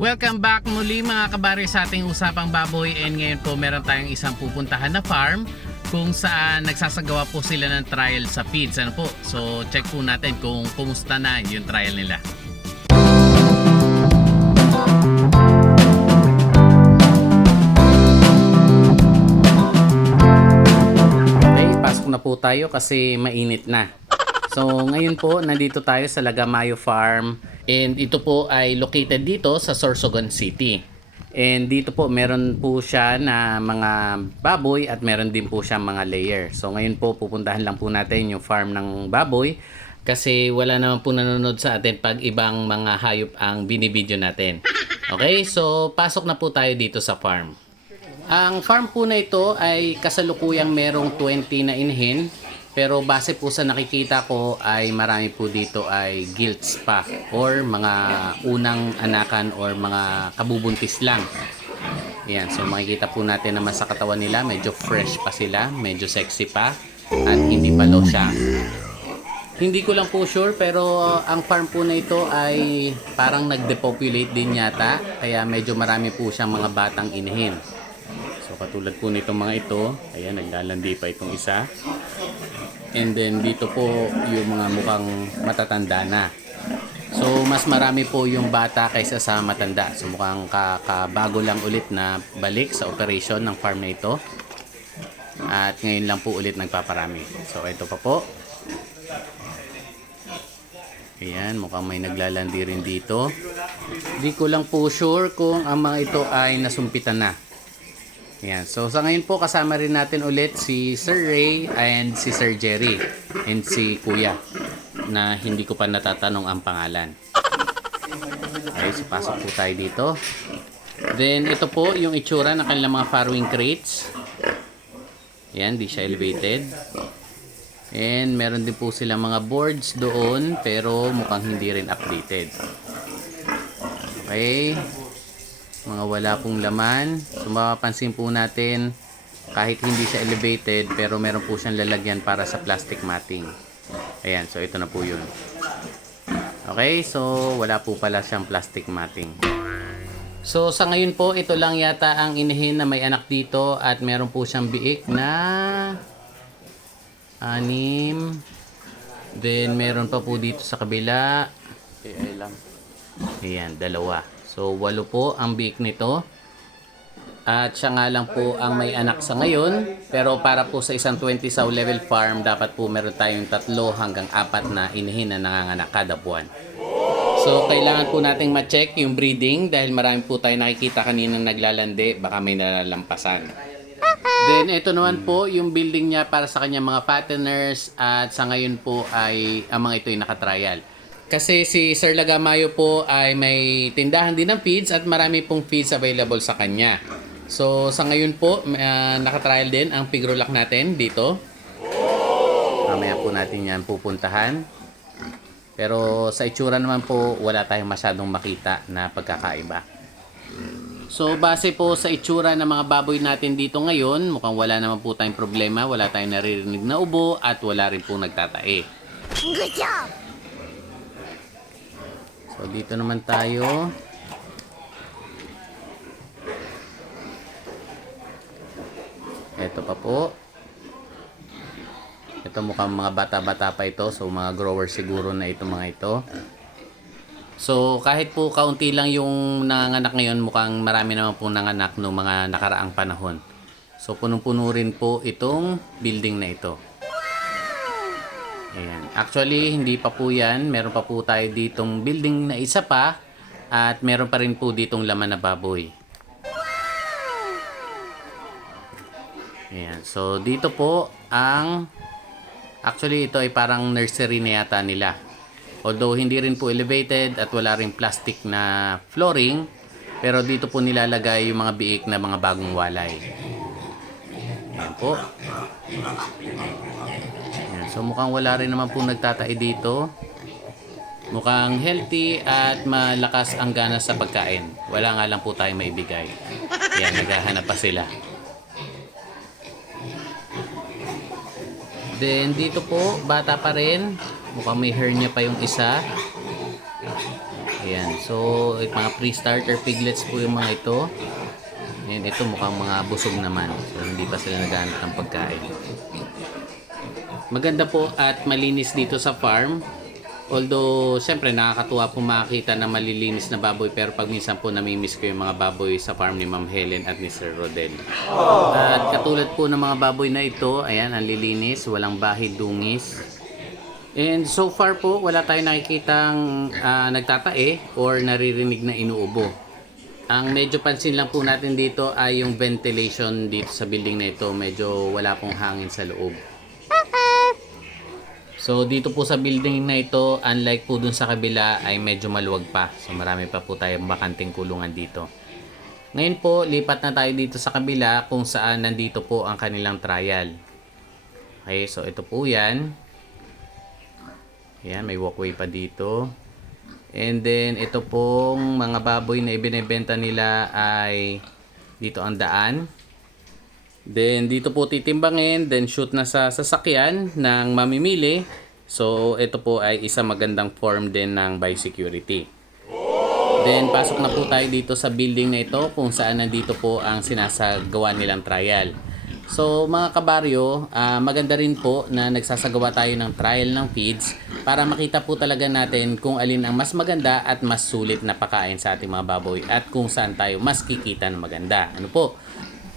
Welcome back muli mga kabari sa ating usapang baboy and ngayon po meron tayong isang pupuntahan na farm kung saan nagsasagawa po sila ng trial sa feeds. Ano po? So check po natin kung kumusta na yung trial nila. Okay, pasok na po tayo kasi mainit na. So ngayon po, nandito tayo sa Lagamayo Farm and ito po ay located dito sa Sorsogon City. And dito po meron po siya na mga baboy at meron din po siya mga layer. So ngayon po pupuntahan lang po natin yung farm ng baboy kasi wala naman po nanonood sa atin pag ibang mga hayop ang binibideo natin. Okay, so pasok na po tayo dito sa farm. Ang farm po na ito ay kasalukuyang merong 20 na inhin. Pero base po sa nakikita ko ay marami po dito ay gilts pa or mga unang anakan or mga kabubuntis lang. Yan, so makikita po natin naman sa katawan nila, medyo fresh pa sila, medyo sexy pa at hindi pa low siya. Hindi ko lang po sure pero ang farm po na ito ay parang nag-depopulate din yata kaya medyo marami po siyang mga batang inahin. So katulad po nitong mga ito, ayan naglalandi pa itong isa. And then dito po yung mga mukhang matatanda na. So mas marami po yung bata kaysa sa matanda. So mukhang kakabago lang ulit na balik sa operation ng farm na ito. At ngayon lang po ulit nagpaparami. So ito pa po. Ayan, mukhang may naglalandi rin dito. Di ko lang po sure kung ang mga ito ay nasumpitan na. Ayan. So sa ngayon po kasama rin natin ulit si Sir Ray and si Sir Jerry and si Kuya na hindi ko pa natatanong ang pangalan. Okay, so pasok po tayo dito. Then ito po yung itsura ng kanilang mga farrowing crates. Ayan, di siya elevated. And meron din po silang mga boards doon pero mukhang hindi rin updated. Okay mga wala pong laman. So mapapansin po natin kahit hindi siya elevated pero meron po siyang lalagyan para sa plastic matting. Ayan, so ito na po yun. Okay, so wala po pala siyang plastic matting. So sa ngayon po, ito lang yata ang inihin na may anak dito at meron po siyang biik na anim. Then meron pa po dito sa kabila. Ayan, dalawa. So, walo po ang biik nito. At siya nga lang po ang may anak sa ngayon. Pero para po sa isang 20 saw level farm, dapat po meron tayong tatlo hanggang apat na inihin na nanganganak kada buwan. So, kailangan po nating ma-check yung breeding dahil marami po tayo nakikita kanina naglalandi. Baka may nalalampasan. Then, ito naman po yung building niya para sa kanyang mga fatteners at sa ngayon po ay ang mga ito ay nakatrial. Kasi si Sir Lagamayo po ay may tindahan din ng feeds at marami pong feeds available sa kanya. So sa ngayon po, uh, nakatrial din ang pigrolak natin dito. Mamaya po natin yan pupuntahan. Pero sa itsura naman po, wala tayong masyadong makita na pagkakaiba. So base po sa itsura ng mga baboy natin dito ngayon, mukhang wala naman po tayong problema, wala tayong naririnig na ubo at wala rin po nagtatae. Good job! So dito naman tayo. Ito pa po. Ito mukhang mga bata-bata pa ito. So mga grower siguro na ito mga ito. So kahit po kaunti lang yung nanganak ngayon, mukhang marami naman po nanganak no mga nakaraang panahon. So punong-puno rin po itong building na ito. Ayan. Actually, hindi pa po yan. Meron pa po tayo ditong building na isa pa. At meron pa rin po ditong laman na baboy. Ayan. So, dito po ang... Actually, ito ay parang nursery na yata nila. Although, hindi rin po elevated at wala rin plastic na flooring. Pero dito po nilalagay yung mga biik na mga bagong walay. Ayan po. Ayan. So mukhang wala rin naman pong nagtatae dito. Mukhang healthy at malakas ang gana sa pagkain. Wala nga lang po tayong maibigay. Ayan, naghahanap pa sila. Then dito po, bata pa rin. Mukhang may hernia pa yung isa. Ayan. So, mga pre-starter piglets po yung mga ito. And ito mukhang mga busog naman. So, hindi pa sila naghahanap ng pagkain. Maganda po at malinis dito sa farm. Although, syempre nakakatuwa po makakita na malilinis na baboy pero pag minsan po namimiss ko yung mga baboy sa farm ni Ma'am Helen at ni Sir Rodel. At katulad po ng mga baboy na ito, ayan, ang lilinis, walang bahid dungis. And so far po, wala tayong nakikitang ah, nagtatae or naririnig na inuubo. Ang medyo pansin lang po natin dito ay yung ventilation dito sa building na ito. Medyo wala pong hangin sa loob. So dito po sa building na ito, unlike po dun sa kabila ay medyo maluwag pa. So marami pa po tayong bakanting kulungan dito. Ngayon po, lipat na tayo dito sa kabila kung saan nandito po ang kanilang trial. Okay, so ito po yan. Ayan, may walkway pa dito. And then, ito pong mga baboy na ibinebenta nila ay dito ang daan. Then, dito po titimbangin, then shoot na sa sasakyan ng mamimili. So, ito po ay isa magandang form din ng biosecurity. Then, pasok na po tayo dito sa building na ito kung saan nandito po ang sinasagawa nilang trial. So mga kabaryo, ah, maganda rin po na nagsasagawa tayo ng trial ng feeds para makita po talaga natin kung alin ang mas maganda at mas sulit na pakain sa ating mga baboy at kung saan tayo mas kikita na maganda. Ano po?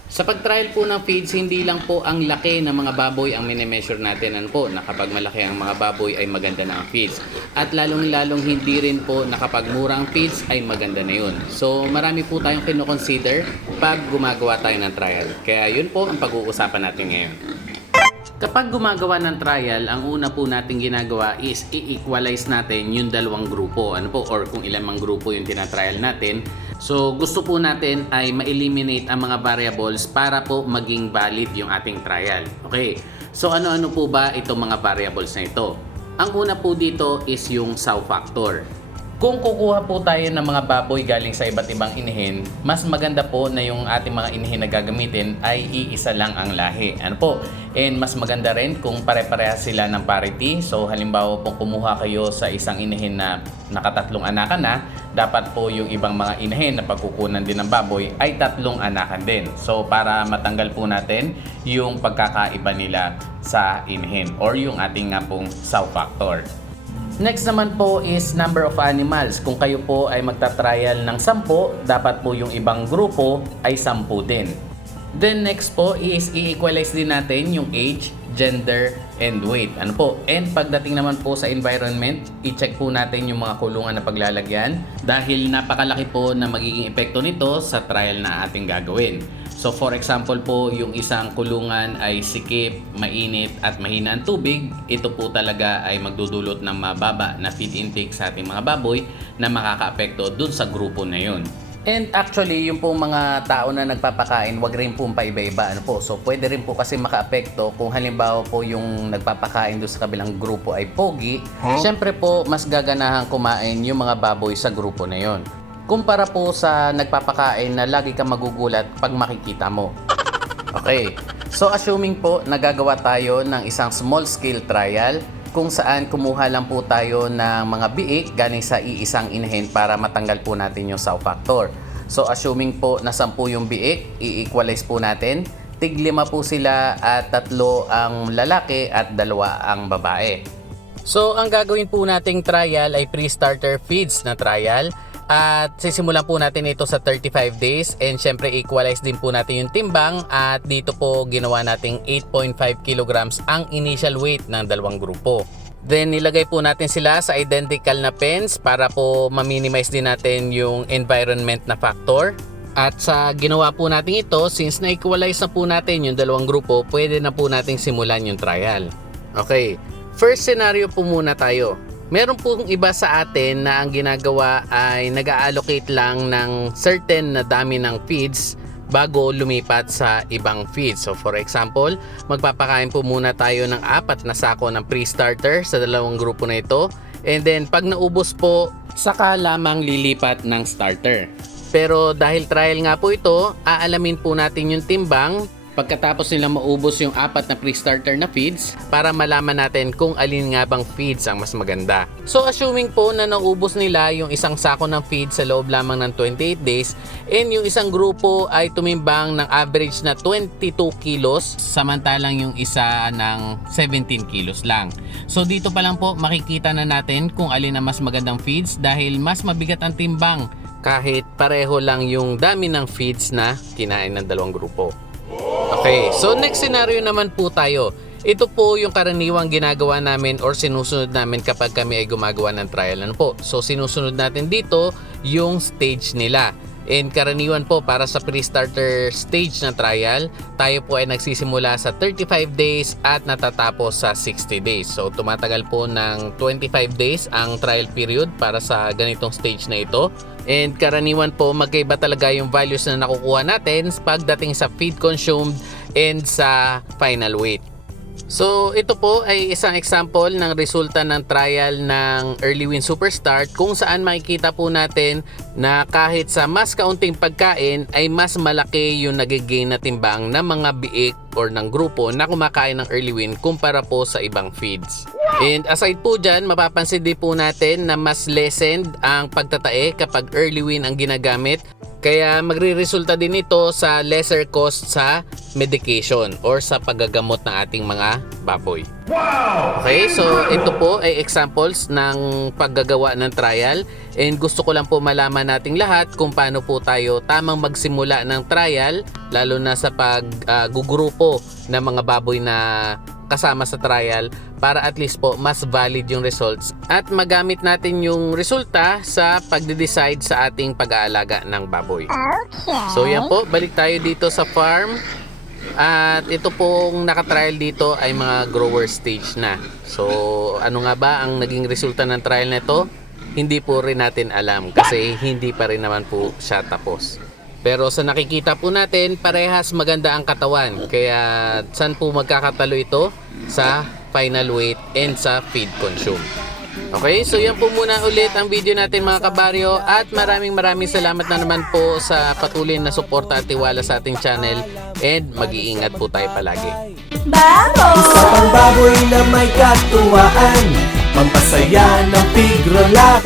Sa pag-trial po ng feeds, hindi lang po ang laki ng mga baboy ang minimeasure natin. Ano po, na kapag malaki ang mga baboy ay maganda na ang feeds. At lalong-lalong hindi rin po na kapag murang feeds ay maganda na yun. So marami po tayong kinoconsider pag gumagawa tayo ng trial. Kaya yun po ang pag-uusapan natin ngayon. Kapag gumagawa ng trial, ang una po natin ginagawa is i-equalize natin yung dalawang grupo. Ano po? Or kung ilan mang grupo yung tinatrial natin. So, gusto po natin ay ma-eliminate ang mga variables para po maging valid yung ating trial. Okay. So, ano-ano po ba itong mga variables na ito? Ang una po dito is yung sow factor. Kung kukuha po tayo ng mga baboy galing sa iba't ibang inihin, mas maganda po na yung ating mga inihin na gagamitin ay iisa lang ang lahi. Ano po? And mas maganda rin kung pare-parehas sila ng parity. So halimbawa po kumuha kayo sa isang inihin na nakatatlong anakan na, dapat po yung ibang mga inihin na pagkukunan din ng baboy ay tatlong anakan din. So para matanggal po natin yung pagkakaiba nila sa inihin or yung ating nga pong sow factor. Next naman po is number of animals. Kung kayo po ay magta-trial ng 10, dapat po yung ibang grupo ay 10 din. Then next po is i-equalize din natin yung age, gender, and weight. Ano po? And pagdating naman po sa environment, i-check po natin yung mga kulungan na paglalagyan dahil napakalaki po na magiging epekto nito sa trial na ating gagawin. So for example po, yung isang kulungan ay sikip, mainit at mahina ang tubig, ito po talaga ay magdudulot ng mababa na feed intake sa ating mga baboy na makakaapekto dun sa grupo na yun. And actually, yung pong mga tao na nagpapakain, wag rin pong paiba-iba. Ano po? So, pwede rin po kasi makaapekto kung halimbawa po yung nagpapakain doon sa kabilang grupo ay pogi. Siyempre po, mas gaganahan kumain yung mga baboy sa grupo na yon. Kumpara po sa nagpapakain na lagi kang magugulat pag makikita mo. Okay. So assuming po nagagawa tayo ng isang small scale trial kung saan kumuha lang po tayo ng mga biik galing sa iisang inahin para matanggal po natin yung sow factor. So assuming po na 10 yung biik, i-equalize po natin. Tig lima po sila at tatlo ang lalaki at dalawa ang babae. So ang gagawin po nating trial ay pre-starter feeds na trial at sisimulan po natin ito sa 35 days and syempre equalize din po natin yung timbang at dito po ginawa nating 8.5 kilograms ang initial weight ng dalawang grupo. Then nilagay po natin sila sa identical na pens para po ma-minimize din natin yung environment na factor. At sa ginawa po natin ito, since na-equalize na po natin yung dalawang grupo, pwede na po nating simulan yung trial. Okay, first scenario po muna tayo. Meron pong iba sa atin na ang ginagawa ay nag-allocate lang ng certain na dami ng feeds bago lumipat sa ibang feeds. So for example, magpapakain po muna tayo ng apat na sako ng pre-starter sa dalawang grupo na ito. And then pag naubos po, saka lamang lilipat ng starter. Pero dahil trial nga po ito, aalamin po natin yung timbang pagkatapos nila maubos yung apat na pre-starter na feeds para malaman natin kung alin nga bang feeds ang mas maganda. So assuming po na naubos nila yung isang sako ng feeds sa loob lamang ng 28 days and yung isang grupo ay tumimbang ng average na 22 kilos samantalang yung isa ng 17 kilos lang. So dito pa lang po makikita na natin kung alin ang mas magandang feeds dahil mas mabigat ang timbang kahit pareho lang yung dami ng feeds na kinain ng dalawang grupo. Okay, so next scenario naman po tayo. Ito po yung karaniwang ginagawa namin or sinusunod namin kapag kami ay gumagawa ng trial. Ano po? So sinusunod natin dito yung stage nila. And karaniwan po para sa pre-starter stage na trial, tayo po ay nagsisimula sa 35 days at natatapos sa 60 days. So tumatagal po ng 25 days ang trial period para sa ganitong stage na ito. And karaniwan po magkaiba talaga yung values na nakukuha natin pagdating sa feed consumed and sa final weight. So ito po ay isang example ng resulta ng trial ng Early Win Superstart kung saan makikita po natin na kahit sa mas kaunting pagkain ay mas malaki yung nagigain na timbang ng mga biik or ng grupo na kumakain ng Early Win kumpara po sa ibang feeds. And aside po dyan, mapapansin din po natin na mas lessened ang pagtatae kapag Early Win ang ginagamit kaya magre-resulta din ito sa lesser cost sa medication or sa paggagamot ng ating mga baboy. Okay, so ito po ay examples ng paggagawa ng trial and gusto ko lang po malaman nating lahat kung paano po tayo tamang magsimula ng trial lalo na sa paggugrupo ng mga baboy na kasama sa trial para at least po mas valid yung results at magamit natin yung resulta sa pagde-decide sa ating pag-aalaga ng baboy. So yan po, balik tayo dito sa farm. At ito pong nakatrial dito ay mga grower stage na. So ano nga ba ang naging resulta ng trial na ito? Hindi po rin natin alam kasi hindi pa rin naman po siya tapos. Pero sa nakikita po natin, parehas maganda ang katawan. Kaya saan po magkakatalo ito? Sa final weight and sa feed consume. Okay, so yan po muna ulit ang video natin mga kabaryo. At maraming maraming salamat na naman po sa patuloy na suporta at tiwala sa ating channel. And mag-iingat po tayo palagi. Isa pang baboy na may katuwaan Pampasaya ng pig relax